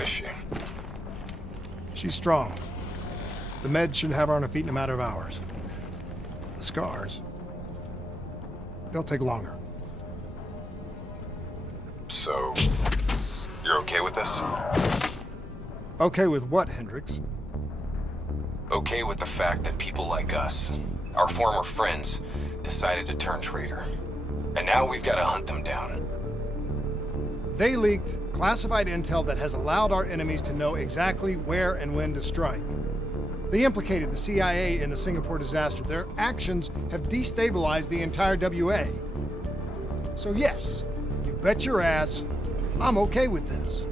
is she? She's strong. The meds should have her on her feet in a matter of hours. The scars, they'll take longer. So, you're okay with this? Okay with what, Hendricks? Okay with the fact that people like us, our former friends, decided to turn traitor. And now we've got to hunt them down. They leaked classified intel that has allowed our enemies to know exactly where and when to strike. They implicated the CIA in the Singapore disaster. Their actions have destabilized the entire WA. So yes, you bet your ass, I'm okay with this.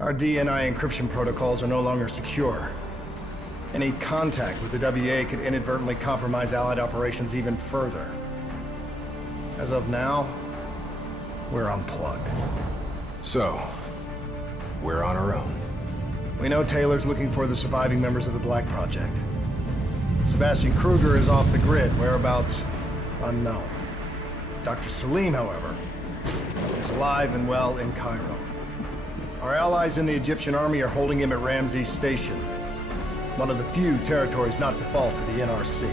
Our DNI encryption protocols are no longer secure. Any contact with the WA could inadvertently compromise Allied operations even further. As of now, we're unplugged. So, we're on our own. We know Taylor's looking for the surviving members of the Black Project. Sebastian Kruger is off the grid, whereabouts unknown. Dr. Salim, however, is alive and well in Cairo. Our allies in the Egyptian army are holding him at Ramses Station, one of the few territories not to fall to the NRC.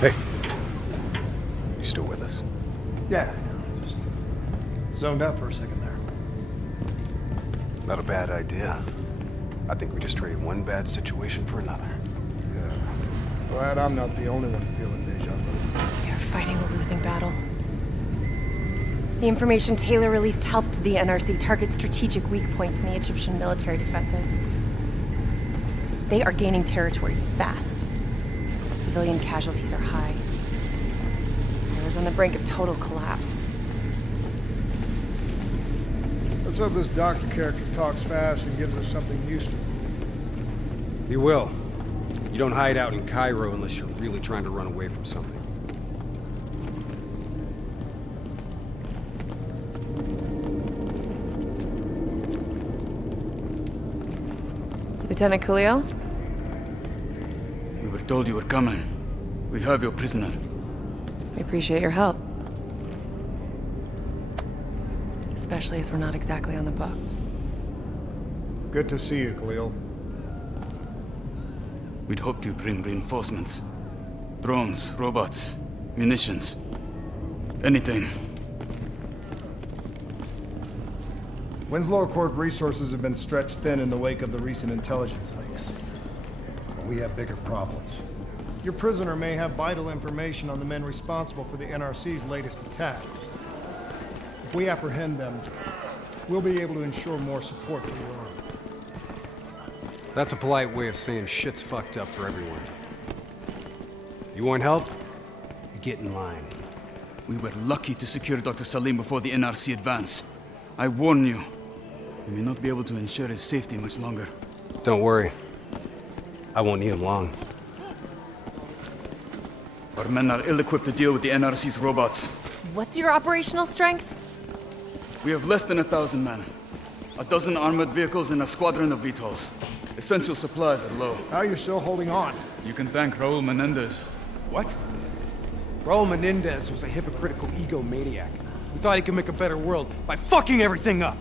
Hey, you still with us? Yeah, just zoned out for a second there. Not a bad idea. I think we just traded one bad situation for another. Yeah. Glad I'm not the only one feeling deja vu. We are fighting a losing battle. The information Taylor released helped the NRC target strategic weak points in the Egyptian military defenses. They are gaining territory fast. Civilian casualties are high. Taylor's on the brink of total collapse. Let's hope this doctor character talks fast and gives us something useful. He will. You don't hide out in Cairo unless you're really trying to run away from something. Lieutenant Khalil? We were told you were coming. We have your prisoner. We appreciate your help. Especially as we're not exactly on the books. Good to see you, Khalil. We'd hoped you'd bring reinforcements. Drones, robots, munitions. Anything. Winslow Accord resources have been stretched thin in the wake of the recent intelligence leaks. But we have bigger problems. Your prisoner may have vital information on the men responsible for the NRC's latest attacks. If we apprehend them, we'll be able to ensure more support for your army. That's a polite way of saying shit's fucked up for everyone. You want help? Get in line. We were lucky to secure Dr. Salim before the NRC advance. I warn you, we may not be able to ensure his safety much longer. Don't worry. I won't need him long. Our men are ill-equipped to deal with the NRC's robots. What's your operational strength? We have less than 1,000 men. 12 armored vehicles and a squadron of VTOLs. Essential supplies are low. How are you still holding on? You can thank Raul Menendez. What? Raul Menendez was a hypocritical egomaniac. He thought he could make a better world by fucking everything up.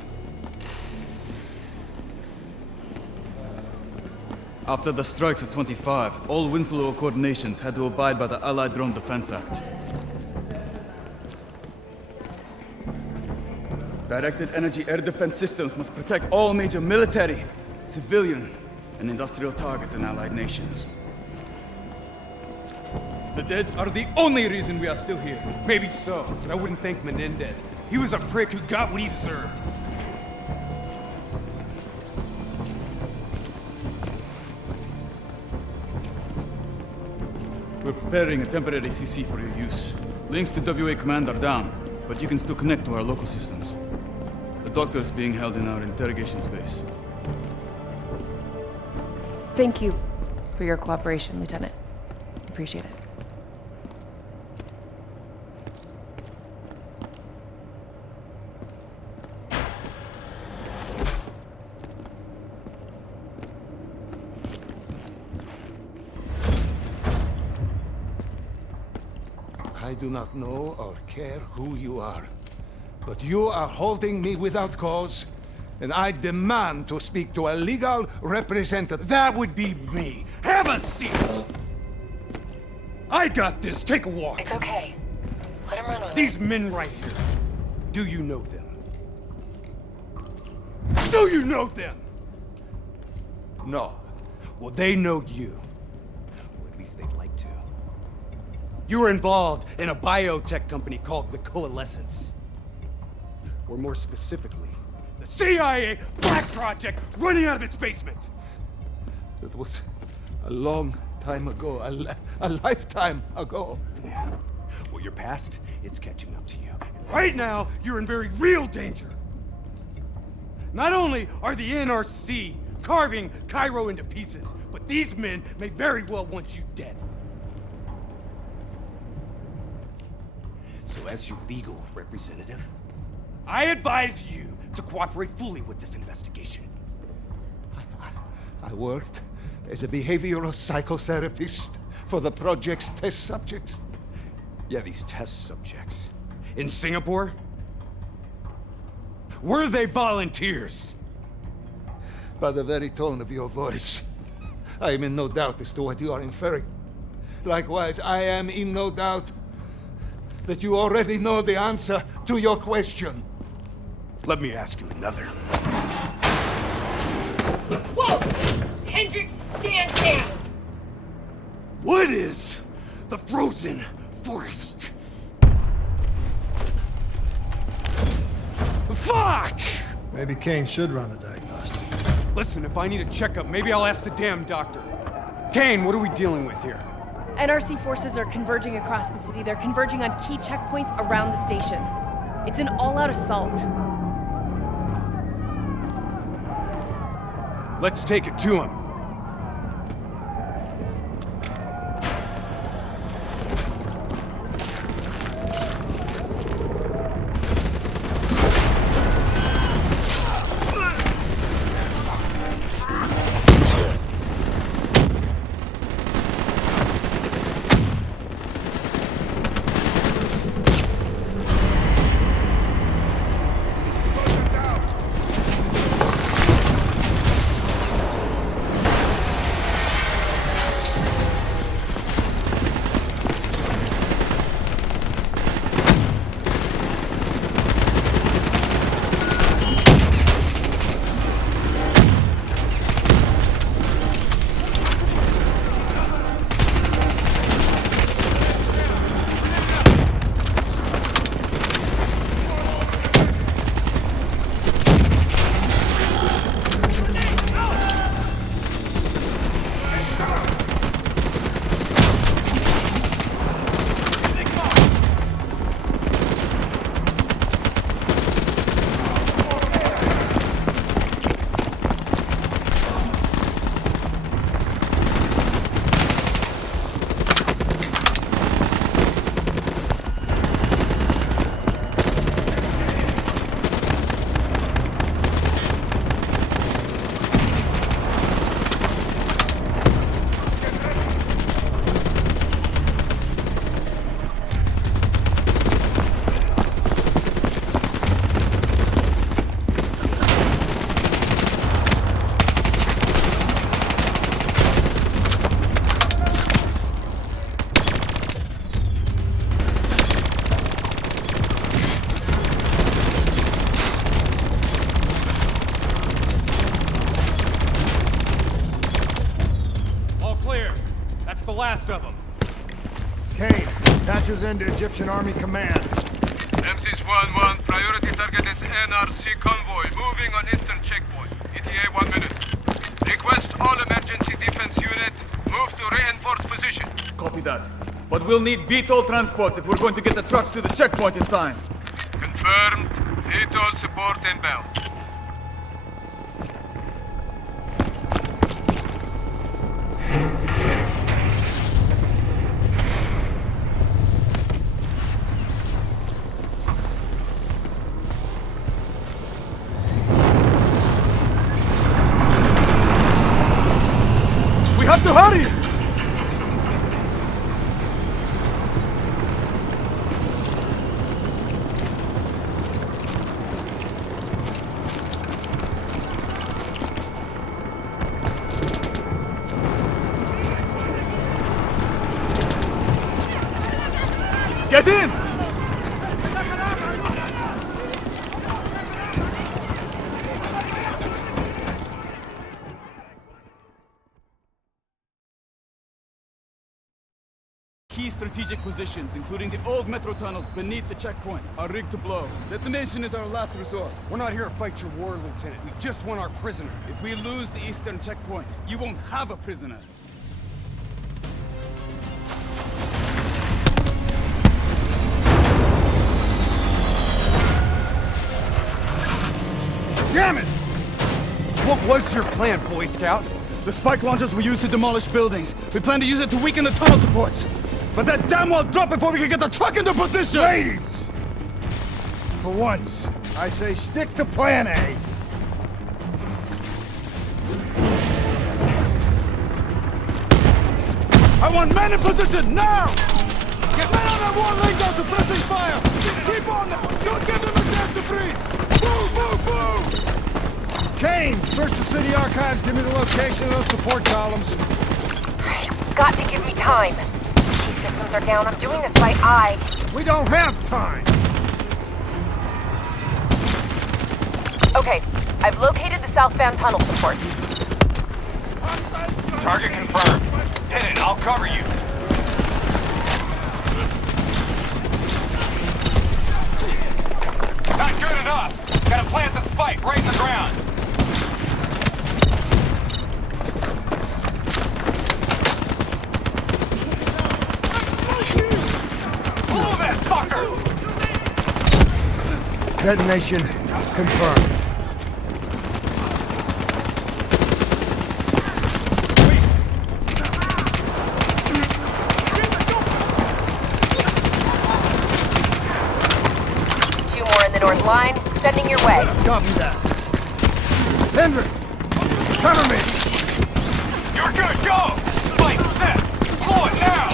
After the strikes of 25, all Winslow Accord nations had to abide by the Allied Drone Defense Act. Directed energy air defense systems must protect all major military, civilian, and industrial targets in Allied nations. The dead are the only reason we are still here. Maybe so, but I wouldn't thank Menendez. He was a prick who got what he deserved. preparing a temporary CC for your use. Links to WA Command are down, but you can still connect to our local systems. The doctor is being held in our interrogation space. Thank you for your cooperation, Lieutenant. Appreciate it. I do not know or care who you are, but you are holding me without cause, and I demand to speak to a legal representative. That would be me. Have a seat! I got this. Take a walk. It's okay. Let him run with These men right here. Do you know them? Do you know them? No. Well, they know you. Or at least they'd like to. You were involved in a biotech company called the Coalescence. Or more specifically, the CIA Black Project running out of its basement. It was a long time ago, a lifetime ago. Yeah. Well, your past, it's catching up to you. And right now, you're in very real danger. Not only are the NRC carving Cairo into pieces, but these men may very well want you dead. So as your legal representative, I advise you to cooperate fully with this investigation. I worked as a behavioral psychotherapist for the project's test subjects. Yeah, these test subjects. In Singapore? Were they volunteers? By the very tone of your voice, I am in no doubt as to what you are inferring. Likewise, I am in no doubt that you already know the answer to your question. Let me ask you another. Whoa! Hendricks, stand down! What is the frozen forest? Fuck! Maybe Kane should run a diagnostic. Listen, if I need a checkup, maybe I'll ask the damn doctor. Kane, what are we dealing with here? NRC forces are converging across the city. They're converging on key checkpoints around the station. It's an all-out assault. Let's take it to him. Last of them. Kane, patches into Egyptian Army Command. MC's 1-1, priority target is NRC convoy, moving on eastern checkpoint. ETA 1 minute. Request all emergency defense unit, move to reinforced position. Copy that. But we'll need VTOL transport if we're going to get the trucks to the checkpoint in time. Confirmed. VTOL support inbound. We have to hurry! Get in! Key strategic positions, including the old metro tunnels beneath the checkpoint, are rigged to blow. Detonation is our last resort. We're not here to fight your war, Lieutenant. We just want our prisoner. If we lose the eastern checkpoint, you won't have a prisoner. Damn it! What was your plan, Boy Scout? The spike launchers were used to demolish buildings. We plan to use it to weaken the tunnel supports. But that damn well drop before we can get the truck into position! Ladies! For once, I say stick to plan A. I want men in position, now! Get men on that wall laid down, suppressing fire! Keep on them! Don't give them a chance to breathe! Move, move, move! Kane, search the city archives. Give me the location of those support columns. You've got to give me time. Key systems are down. I'm doing this by eye. We don't have time. Okay, I've located the southbound tunnel supports. Target confirmed. Hit it, I'll cover you. Not good enough. Gotta plant the spike right in the ground. Blow that fucker! Detonation confirmed. Two more in the north line, sending your way. Copy that. Hendrick, cover me. You're good, go! Spike set! Blow it now!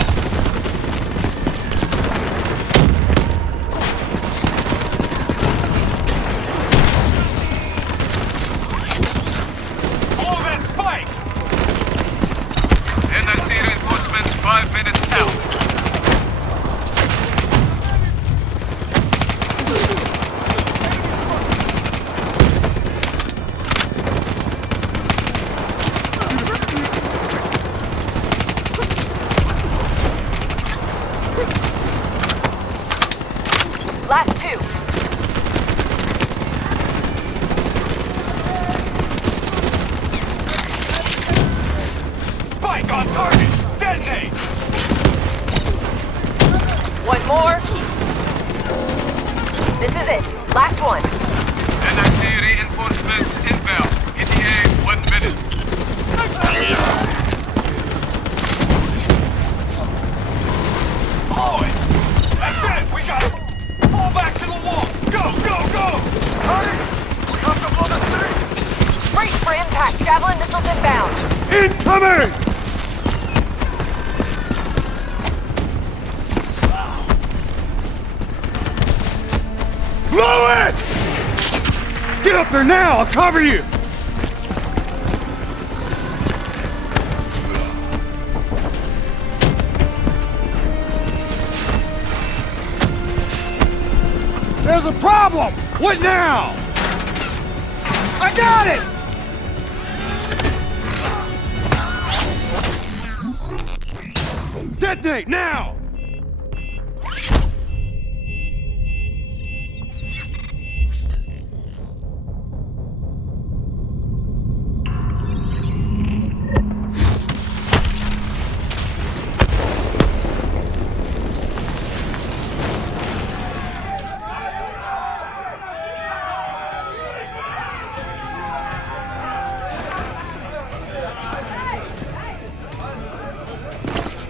Blow that spike! NRC reinforcements 5 minutes out. Last two. Spike on target! Detonate! One more. This is it. Last one. NRC reinforcements inbound. ETA 1 minute. Blow it! That's it! We got it! Fall back to the wall! Go, go, go! Hurry! We have to blow the city! Brace for impact. Javelin missiles inbound. Incoming! Blow it! Get up there now! I'll cover you! There's a problem. What now? I got it. Detonate now!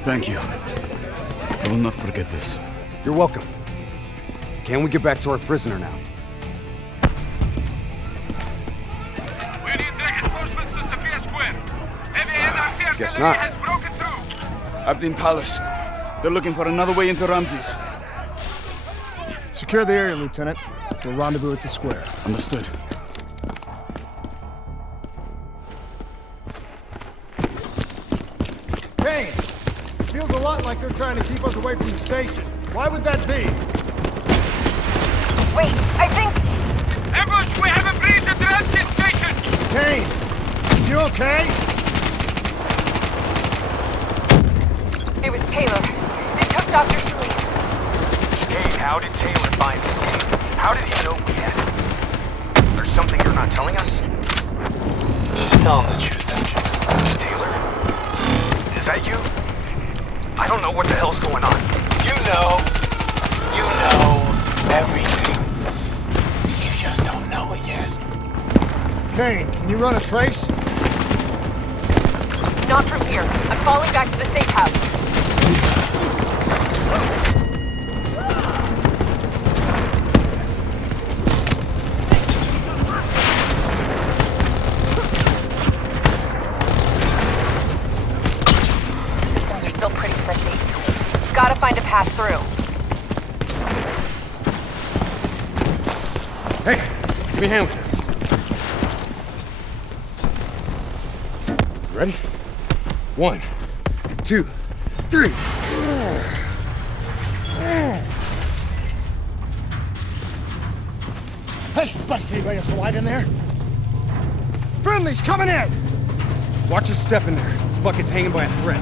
Thank you. I will not forget this. You're welcome. Can we get back to our prisoner now? We need reinforcements to Sophia Square. Heavy NRC Guess artillery not. has broken through. Abdin Palace. They're looking for another way into Ramses. Secure the area, Lieutenant. We'll rendezvous at the square. Understood. Kane! Feels a lot like they're trying to keep us away from the station. Why would that be? Wait, I think... Ambush! We have a breach at the Ramses station! Kane! You okay? It was Taylor. They took Dr. Salim. Hey, how did Taylor find Salim? How did he know we had him? There's something you're not telling us? Just tell him the truth, Antec. Taylor? Is that you? I don't know what the hell's going on. You know everything. You just don't know it yet. Kane, can you run a trace? Not from here. I'm falling back to the safe house. Systems are still pretty fritzy. Gotta find a path through. Hey, give me a hand with this. Ready? 1, 2, 3. Hey, buddy, can you lay us a light in there? Friendly's coming in! Watch your step in there. This bucket's hanging by a thread.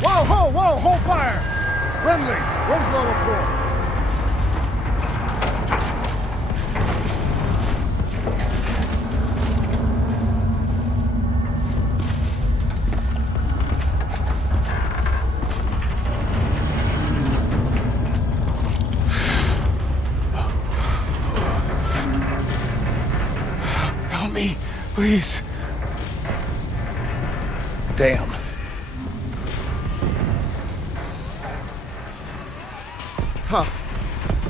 Whoa, hold fire! Friendly, where's level 4? Help me, please. Damn. Huh.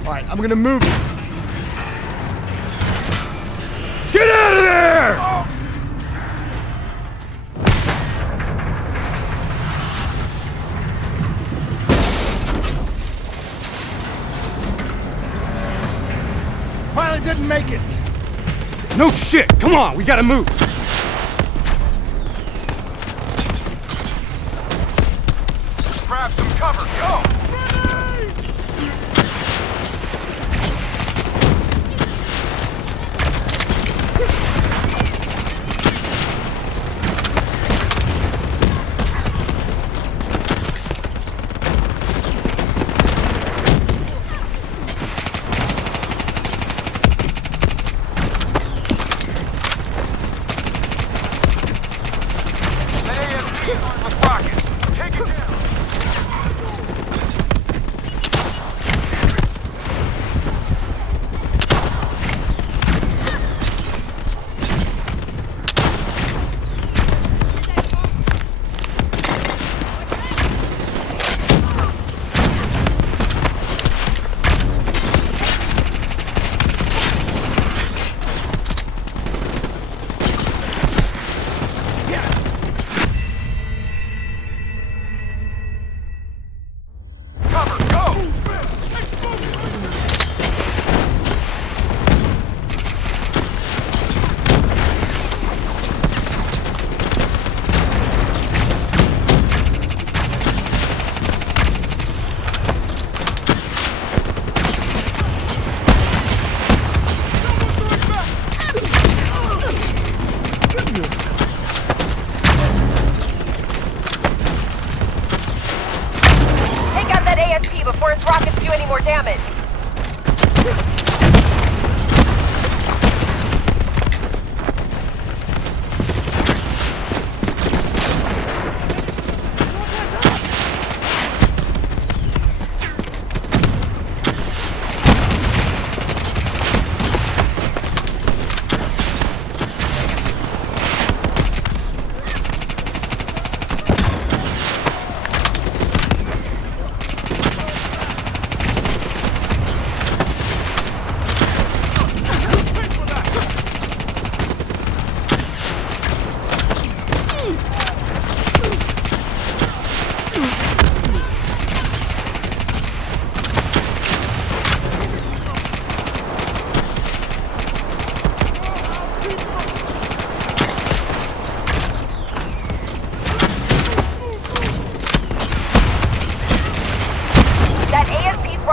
All right, I'm gonna move you. Get out of there! Pilot didn't make it. No shit! Come on, we gotta move! Grab some cover, go! With rockets. Take it down. before its rockets do any more damage.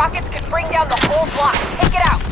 rockets could bring down the whole block. Take it out!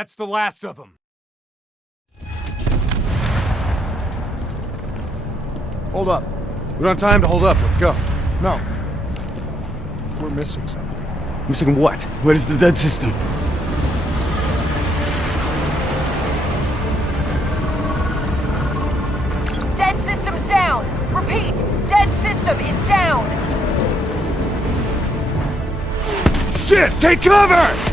That's the last of them. Hold up. We don't have time to hold up. Let's go. No. We're missing something. Missing what? Where is the dead system? Dead system's down! Repeat, dead system is down! Shit! Take cover!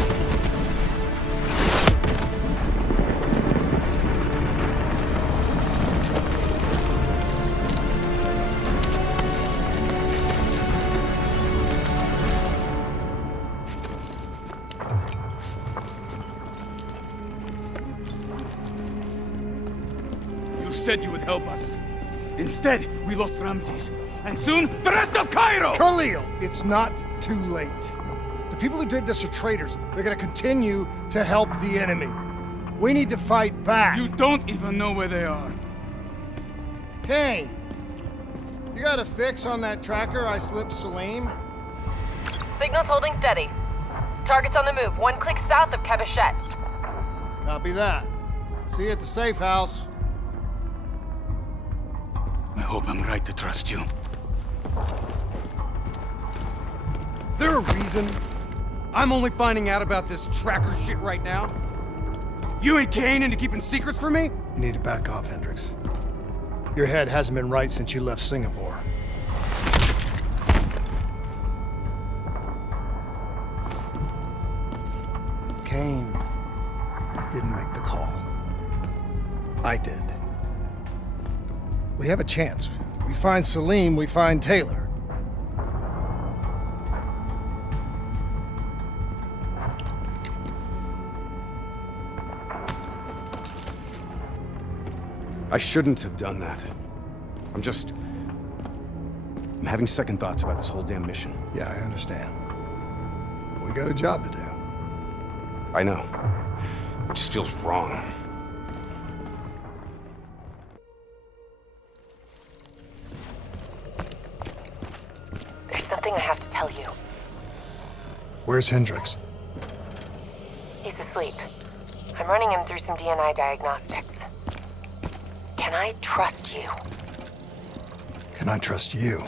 said you would help us. Instead, we lost Ramses, and soon the rest of Cairo! Khalil, it's not too late. The people who did this are traitors. They're gonna continue to help the enemy. We need to fight back. You don't even know where they are. Kane, you got a fix on that tracker I slipped Salim? Signal's holding steady. Target's on the move, 1 click south of Cabochette. Copy that. See you at the safe house. I hope I'm right to trust you. There a reason I'm only finding out about this tracker shit right now? You and Kane into keeping secrets from me? You need to back off, Hendricks. Your head hasn't been right since you left Singapore. Kane didn't make the call. I did. We have a chance. We find Salim, we find Taylor. I shouldn't have done that. I'm having second thoughts about this whole damn mission. Yeah, I understand. We got a job to do. I know. It just feels wrong. There's something I have to tell you. Where's Hendricks? He's asleep. I'm running him through some DNA diagnostics. Can I trust you? Can I trust you?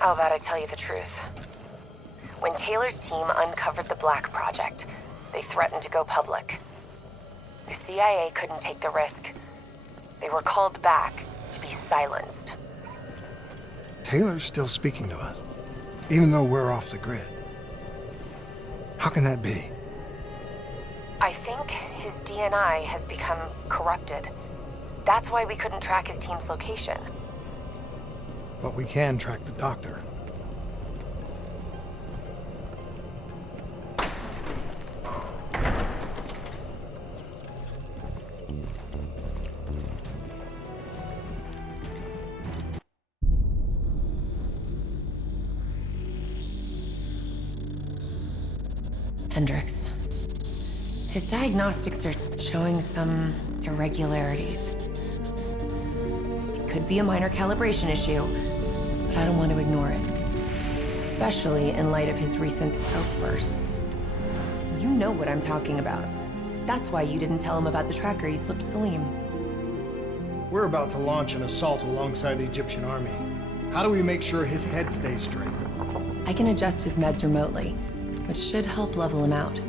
How about I tell you the truth? When Taylor's team uncovered the Black Project, they threatened to go public. The CIA couldn't take the risk. They were called back to be silenced. Taylor's still speaking to us, even though we're off the grid. How can that be? I think his DNI has become corrupted. That's why we couldn't track his team's location. But we can track the doctor. Hendricks. His diagnostics are showing some irregularities. It could be a minor calibration issue, but I don't want to ignore it. Especially in light of his recent outbursts. You know what I'm talking about. That's why you didn't tell him about the tracker you slipped Salim. We're about to launch an assault alongside the Egyptian army. How do we make sure his head stays straight? I can adjust his meds remotely, which should help level him out.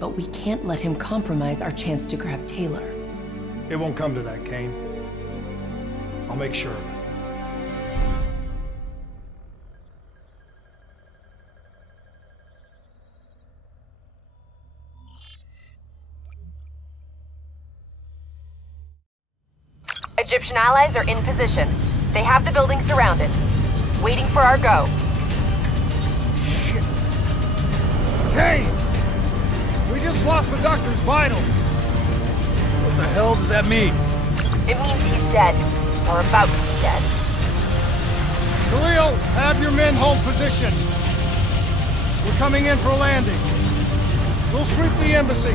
But we can't let him compromise our chance to grab Taylor. It won't come to that, Kane. I'll make sure of it. Egyptian allies are in position. They have the building surrounded. Waiting for our go. Shit. Kane! We just lost the doctor's vitals. What the hell does that mean? It means he's dead. Or about to be dead. Khalil, have your men hold position. We're coming in for a landing. We'll sweep the embassy.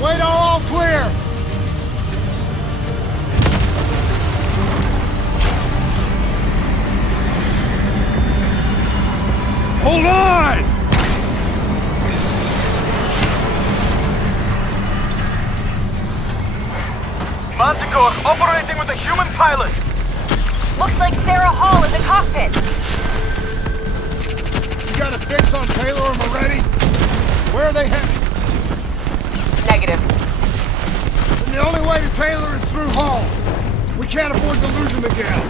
Wait till all clear. Hold on! Manticore operating with a human pilot. Looks like Sarah Hall in the cockpit. You got a fix on Taylor and Moretti? Where are they headed? Negative. And the only way to Taylor is through Hall. We can't afford to lose him again.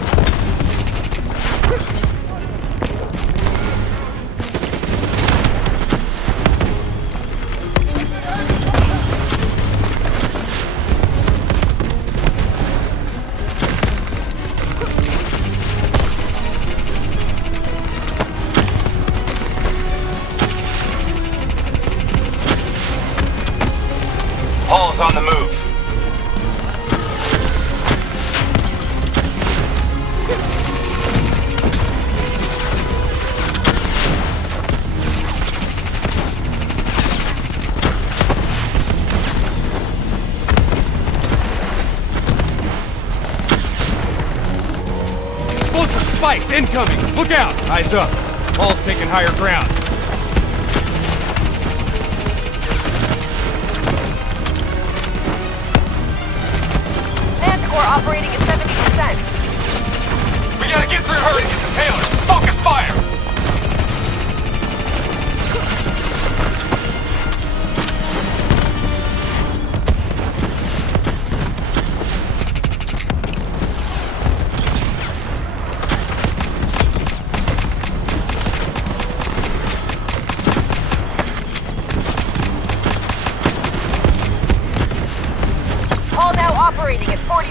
Hall's on the move. Incoming! Look out! Eyes up. Paul's taking higher ground. Manticore operating at 70%. We gotta get through her and get to Taylor. Focus fire! All now operating at 40%.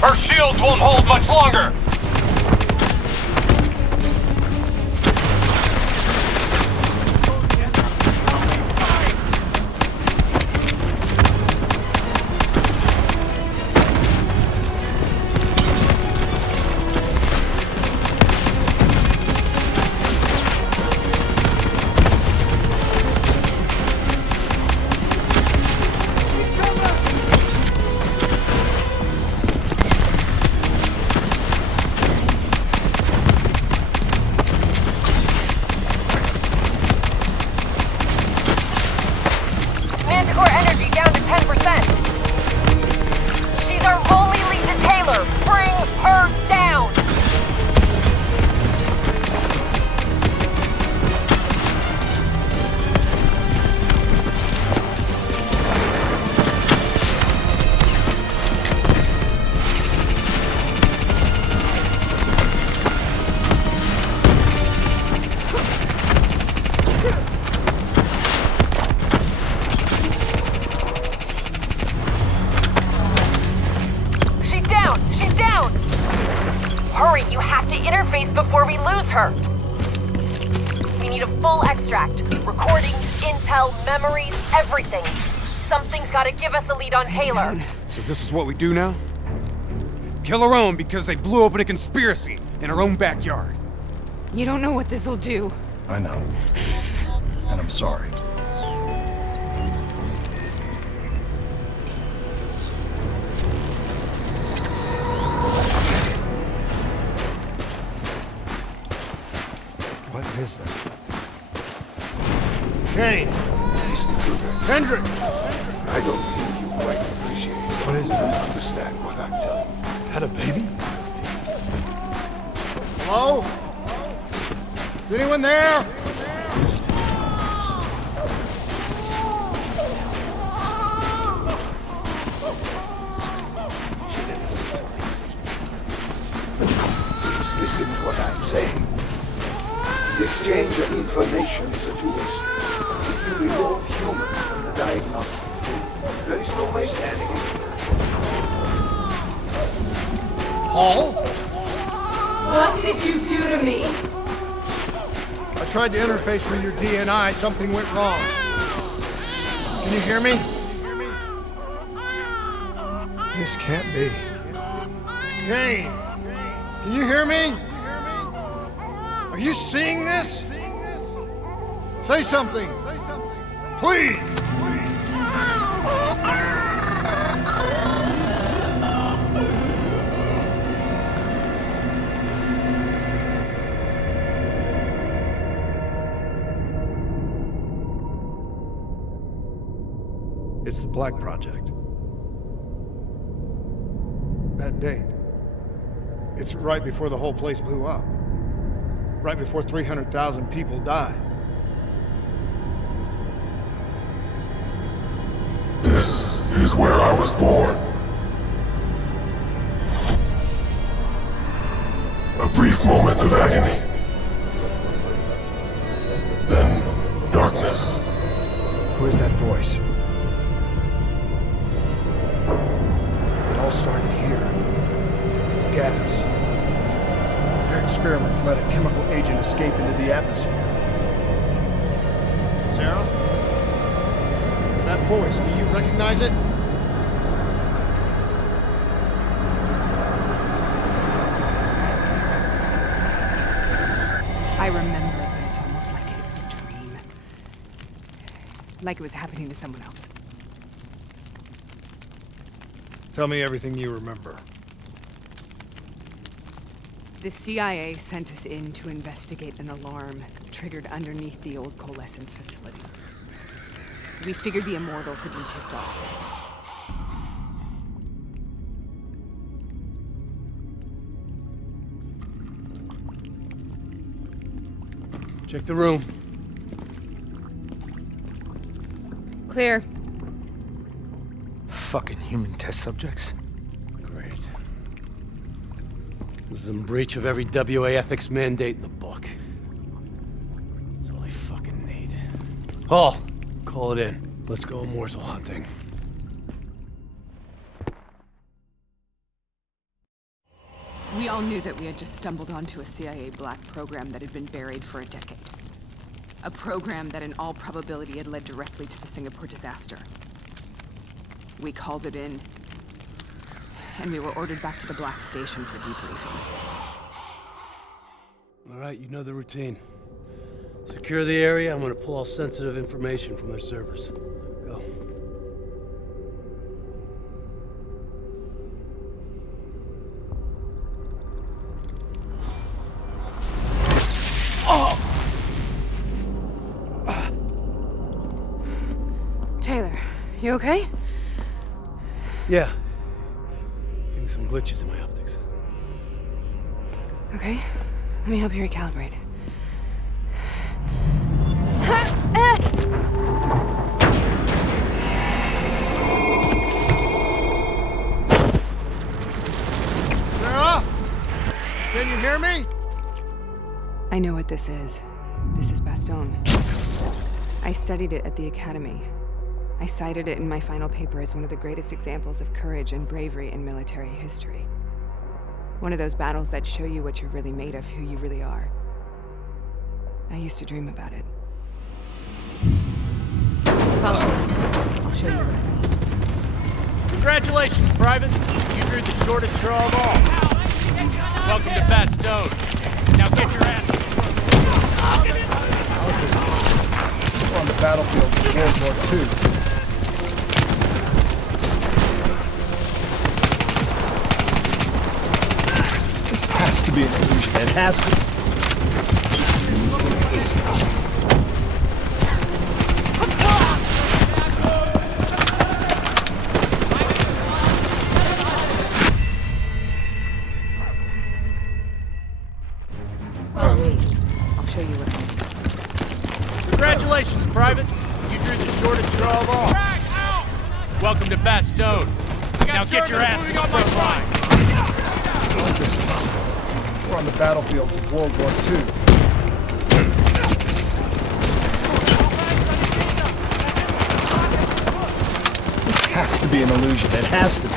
Her shields won't hold much longer! Manticore energy down to 10%. She's our only lead to Taylor. Bring her down. She's down. She's down. Hurry, you have to interface before we lose her. We need a full extract. Recordings, intel, memories, everything. Something's gotta give us a lead on Taylor. So this is what we do now? Kill our own because they blew open a conspiracy in our own backyard. You don't know what this'll do. I know. And I'm sorry. What is that? Kane! Hendrik! I don't think you quite appreciate it. What is that? Understand what I'm telling you. Is that a baby? Hello? Is anyone there? Please listen to what I'm saying. The exchange of information is a two-way street. If you remove humans from the diagnostic, there is no way standing it. Paul? What did you do to me? I tried to interface with your DNI. Something went wrong. Can you hear me? This can't be. Kane! Can you hear me? Are you seeing this? Say something! Please! It's the Black Project. That date. It's right before the whole place blew up. Right before 300,000 people died. This is where I was born. A brief moment of agony. Then darkness. Who is that voice? It all started here. The gas. Their experiments let a chemical agent escape into the atmosphere. Sarah? That voice, do you recognize it? I remember, but it's almost like it was a dream. Like it was happening to someone else. Tell me everything you remember. The CIA sent us in to investigate an alarm triggered underneath the old Coalescence facility. We figured the Immortals had been tipped off. Check the room. Clear. Fucking human test subjects. Great. This is in breach of every WA ethics mandate in the book. That's all I fucking need. Hall, call it in. Let's go immortal hunting. We all knew that we had just stumbled onto a CIA black program that had been buried for a decade. A program that in all probability had led directly to the Singapore disaster. We called it in, and we were ordered back to the Black Station for debriefing. All right, you know the routine. Secure the area. I'm gonna pull all sensitive information from their servers. Go. Taylor, you okay? Yeah. Getting some glitches in my optics. Okay, let me help you recalibrate. Sarah? Can you hear me? I know what this is. This is Bastogne. I studied it at the Academy. I cited it in my final paper as one of the greatest examples of courage and bravery in military history. One of those battles that show you what you're really made of, who you really are. I used to dream about it. Follow me. I'll show you what I mean. Congratulations, Private. You drew the shortest straw of all. Welcome to Bastogne. Now get your ass. How is this possible? We're on the battlefield of World War II. This has to be an illusion. It has to. I'll show you what I mean. Congratulations, Private. You drew the shortest straw of all. Welcome to Bastogne. Now get your ass to the front line. How is this possible? We're on the battlefields of World War II. This has to be an illusion. It has to be.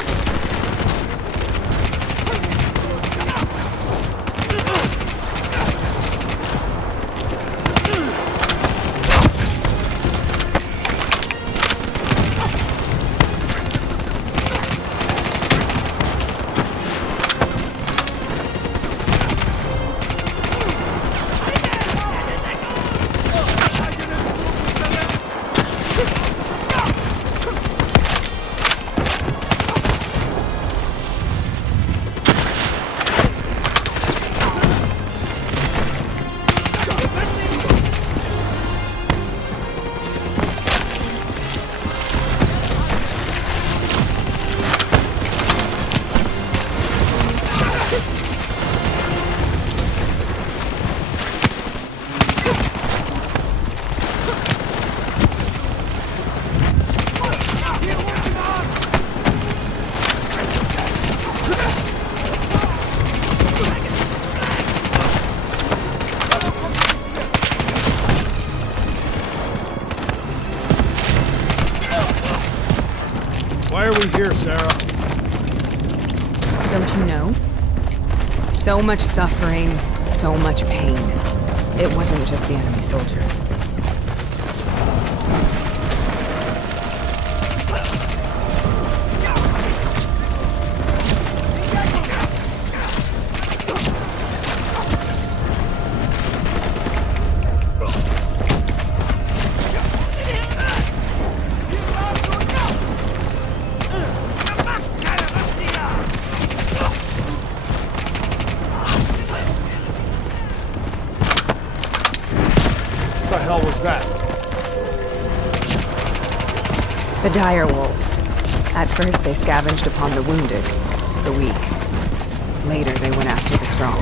Why are we here, Sarah? Don't you know? So much suffering, so much pain. It wasn't just the enemy soldiers. hell was that? The dire wolves. At first, they scavenged upon the wounded, the weak. Later, they went after the strong.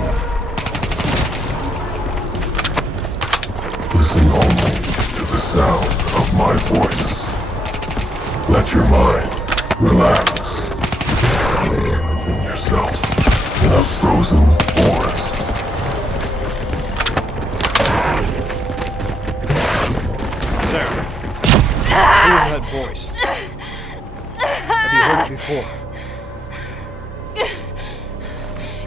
Listen only to the sound of my voice. Let your mind relax. Yourself in a frozen forest. Sarah, who is that voice? Have you heard it before?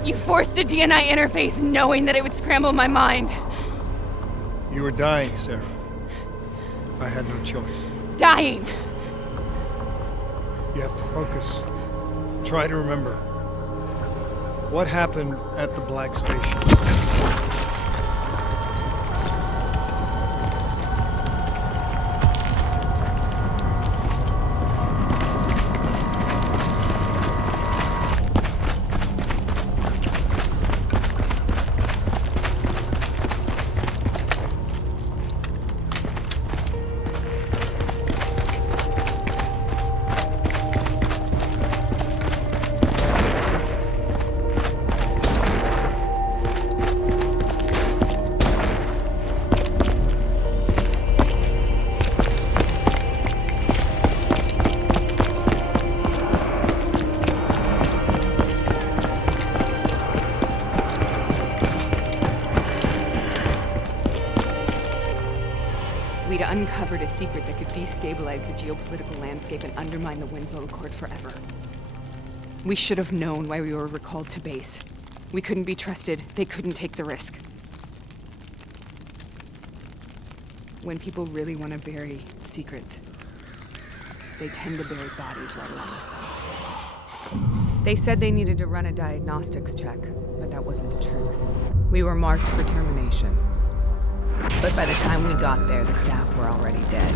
You forced a DNI interface knowing that it would scramble my mind. You were dying, Sarah. I had no choice. Dying! You have to focus. Try to remember. What happened at the Black Station? We'd uncovered a secret that could destabilize the geopolitical landscape and undermine the Winslow Accord forever. We should have known why we were recalled to base. We couldn't be trusted. They couldn't take the risk. When people really want to bury secrets, they tend to bury bodies right along with them. They said they needed to run a diagnostics check, but that wasn't the truth. We were marked for termination. But by the time we got there, the staff were already dead.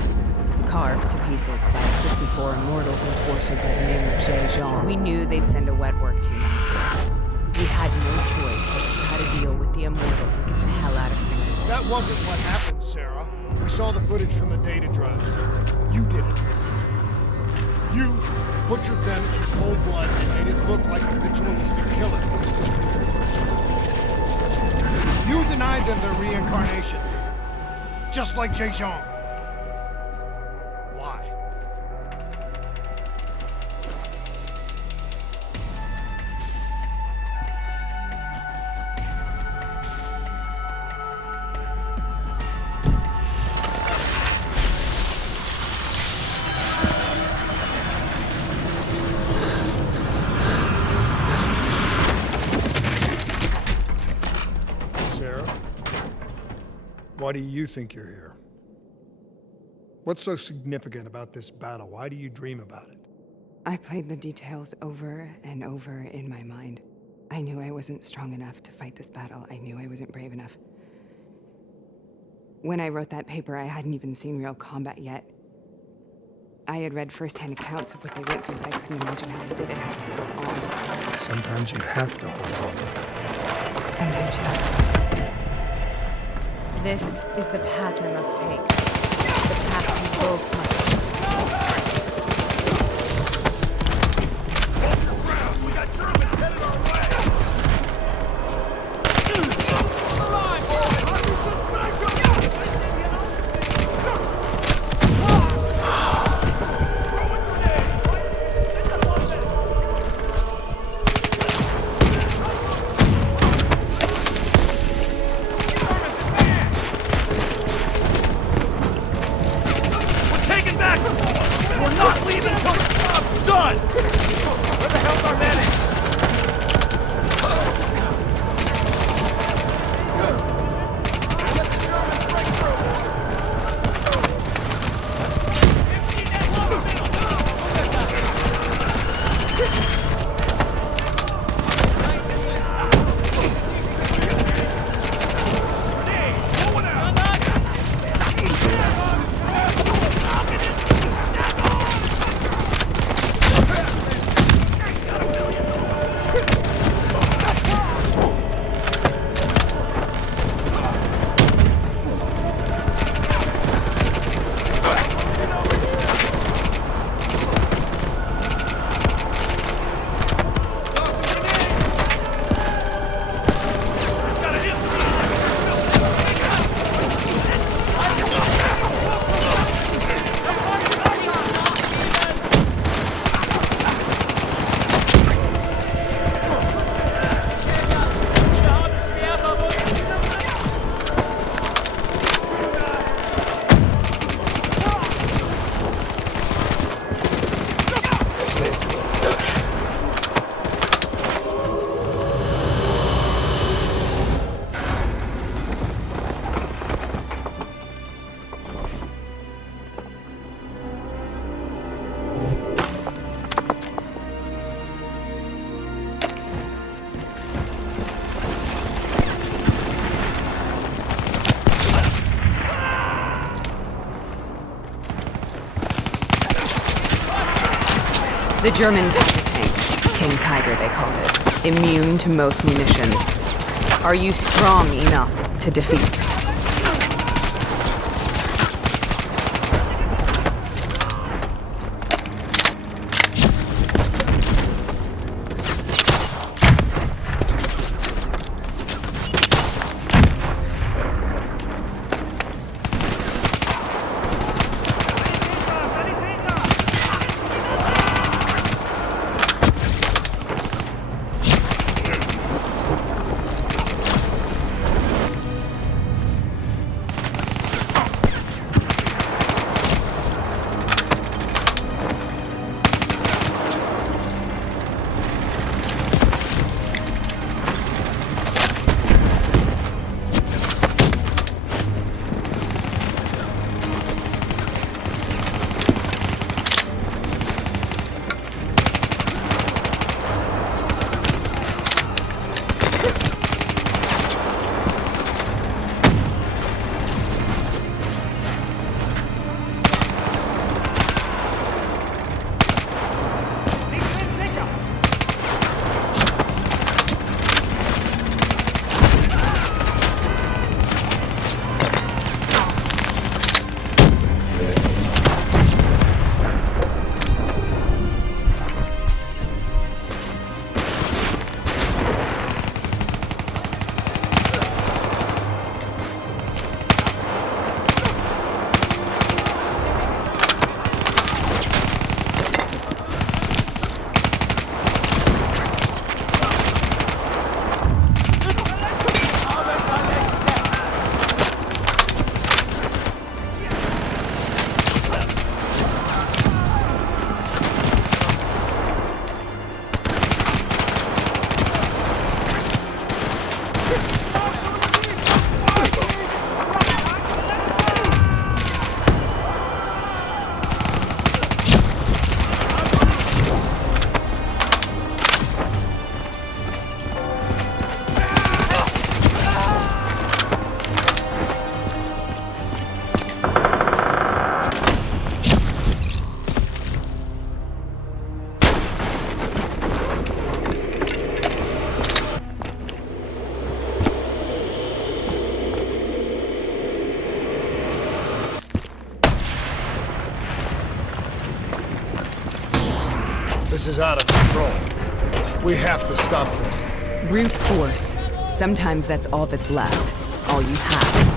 Carved to pieces by a 54 Immortals enforcer by the name of Jean. We knew they'd send a wet work team after us. We had no choice but to try to deal with the Immortals and get the hell out of Singapore. That wasn't what happened, Sarah. We saw the footage from the data drives. You did it. You butchered them in cold blood and made it look like a ritualistic killing. You denied them their reincarnation. Just like Jean. Why? Why do you think you're here? What's so significant about this battle? Why do you dream about it? I played the details over and over in my mind. I knew I wasn't strong enough to fight this battle. I knew I wasn't brave enough. When I wrote that paper, I hadn't even seen real combat yet. I had read first-hand accounts of what they went through, but I couldn't imagine how they did it. Sometimes you have to hold on. Sometimes you have to. This is the path I must take. The path we both must take. We got Germans headed our way! We're taking The German Tiger tank. King Tiger, they called it. Immune to most munitions. Are you strong enough to defeat? This is out of control. We have to stop this. Brute force. Sometimes that's all that's left. All you have.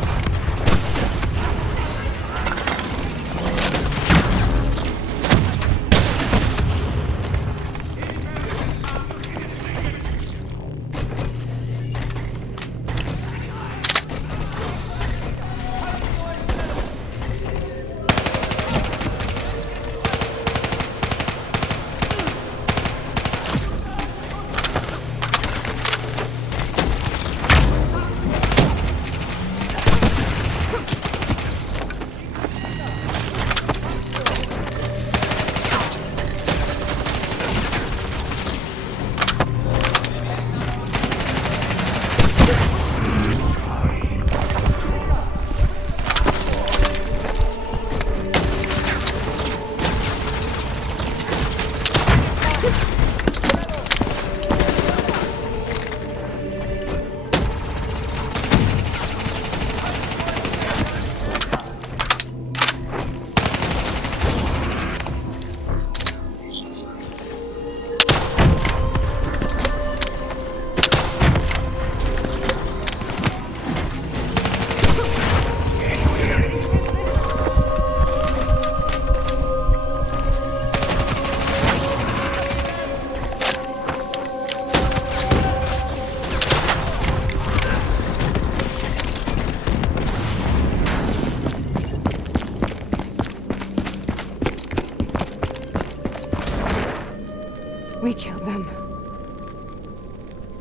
We killed them.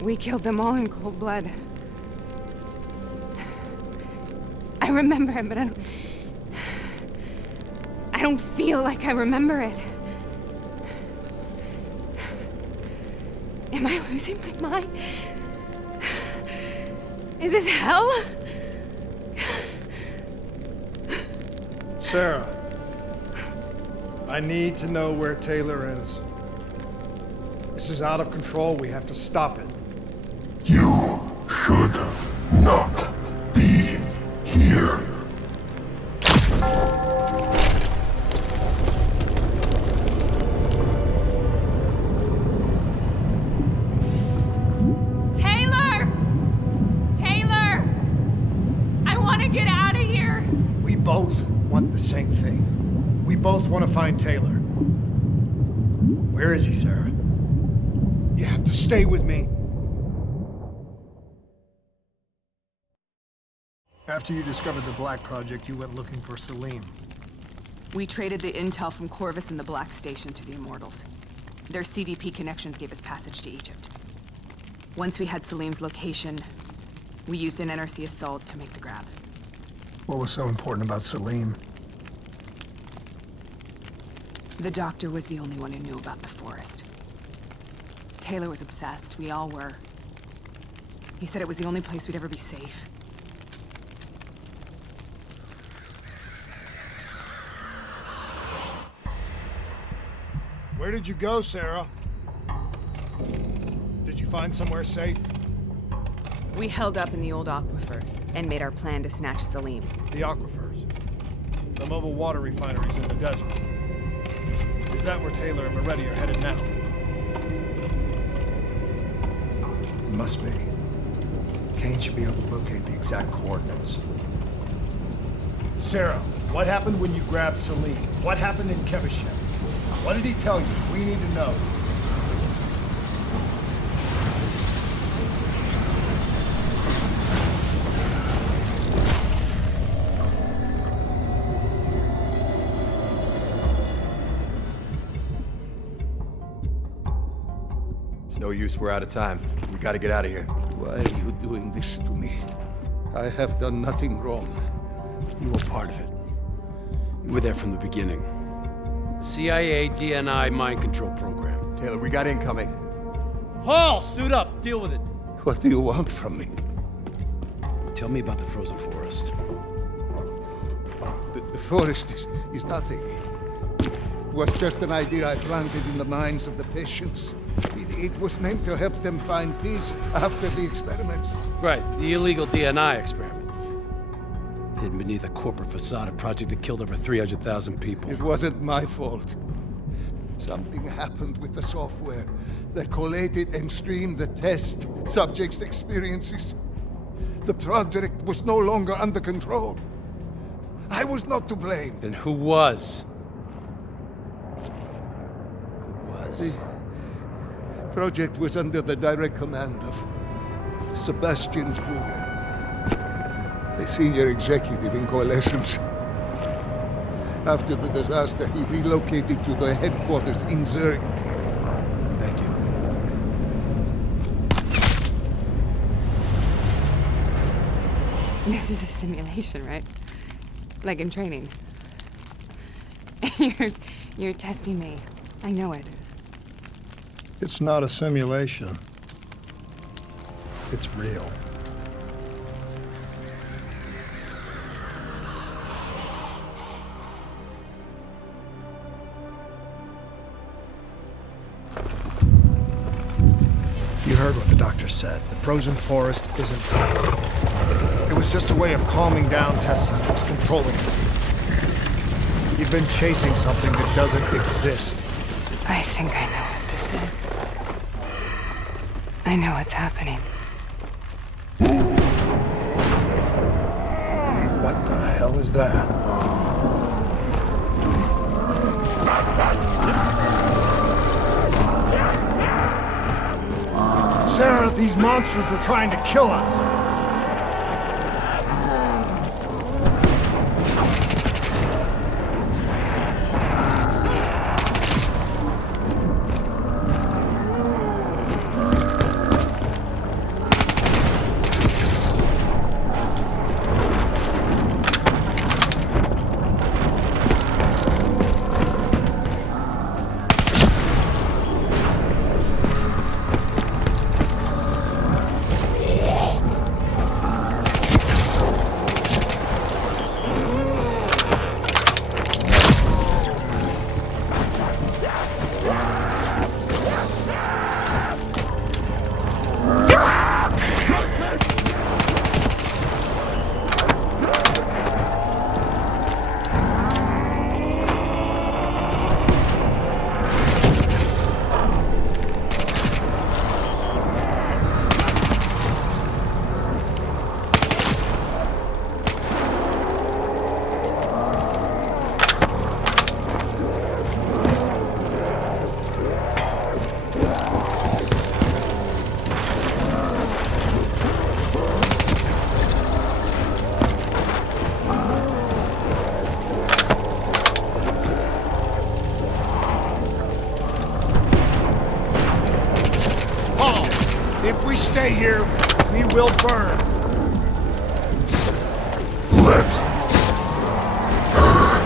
We killed them all in cold blood. I remember it, but I don't feel like I remember it. Am I losing my mind? Is this hell? Sarah, I need to know where Taylor is. This is out of control. We have to stop it. You should not be here. Taylor! Taylor! I want to get out of here! We both want the same thing. We both want to find Taylor. Where is he, Sarah? You have to stay with me. After you discovered the Black Project, you went looking for Salim. We traded the intel from Corvus and the Black Station to the Immortals. Their CDP connections gave us passage to Egypt. Once we had Salim's location, we used an NRC assault to make the grab. What was so important about Salim? The doctor was the only one who knew about the forest. Taylor was obsessed. We all were. He said it was the only place we'd ever be safe. Where did you go, Sarah? Did you find somewhere safe? We held up in the old aquifers and made our plan to snatch Salim. The aquifers. The mobile water refineries in the desert. Is that where Taylor and Moretti are headed now? It must be. Kane should be able to locate the exact coordinates. Sarah, what happened when you grabbed Salim? What happened in Kevashev? What did he tell you? We need to know. No use, we're out of time. We gotta get out of here. Why are you doing this to me? I have done nothing wrong. You were part of it. You were there from the beginning. The CIA DNI mind control program. Taylor, we got incoming. Hall, suit up. Deal with it. What do you want from me? Tell me about the frozen forest. The forest is nothing. It was just an idea I planted in the minds of the patients. It was meant to help them find peace after the experiments. Right, the illegal DNI experiment. Hidden beneath a corporate facade, a project that killed over 300,000 people. It wasn't my fault. Something happened with the software that collated and streamed the test subjects' experiences. The project was no longer under control. I was not to blame. Then who was? The project was under the direct command of Sebastian Kruger, the senior executive in Coalescence. After the disaster, he relocated to the headquarters in Zurich. Thank you. This is a simulation, right? Like in training. You're testing me. I know it. It's not a simulation. It's real. You heard what the doctor said. The frozen forest isn't real. It was just a way of calming down test subjects, controlling them. You've been chasing something that doesn't exist. I think I know what this is. I know what's happening. What the hell is that? Sarah, these monsters are trying to kill us. stay here, we will burn. Let her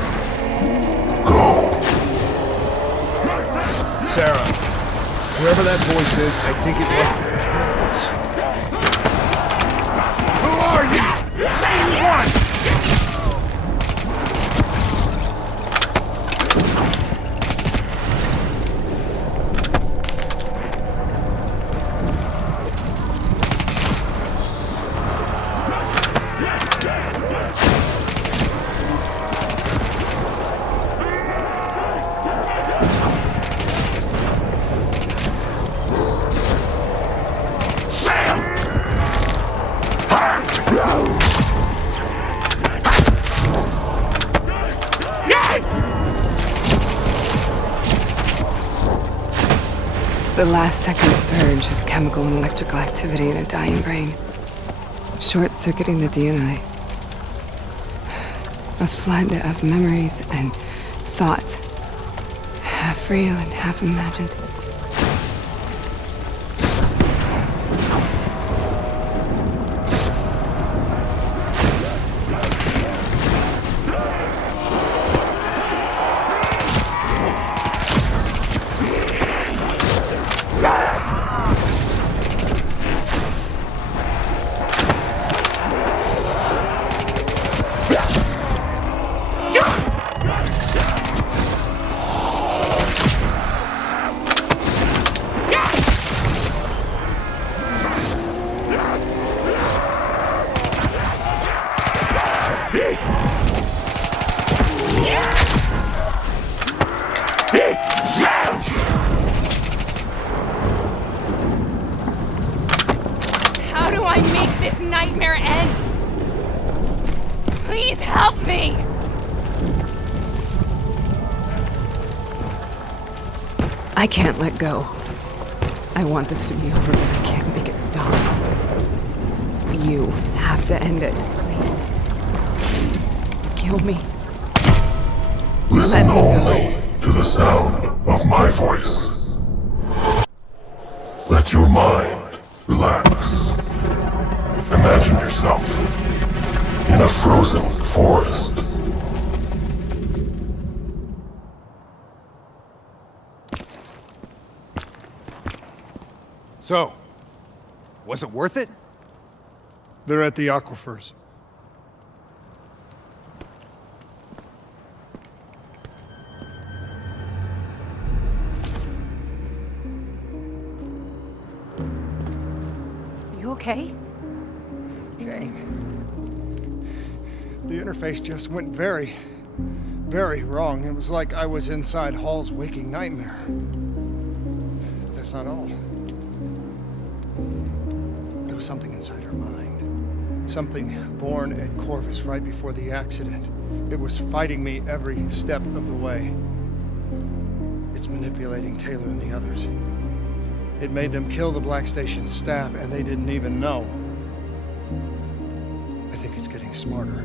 go. Sarah, whoever that voice is, I think it was. Who are you? Say you want! The last second surge of chemical and electrical activity in a dying brain, short-circuiting the DNI. A flood of memories and thoughts, half real and half imagined. How do I make this nightmare end? Please help me! I can't let go. I want this to be over, but I can't make it stop. You have to end it, please. Kill me. Listen only to the sound of my voice. Let your mind relax. Imagine yourself in a frozen forest. So, was it worth it? They're at the aquifers. You okay? Kane. The interface just went very, very wrong. It was like I was inside Hall's waking nightmare. But that's not all. There was something inside her mind. Something born at Corvus right before the accident. It was fighting me every step of the way. It's manipulating Taylor and the others. It made them kill the Black Station staff, and they didn't even know. I think it's getting smarter.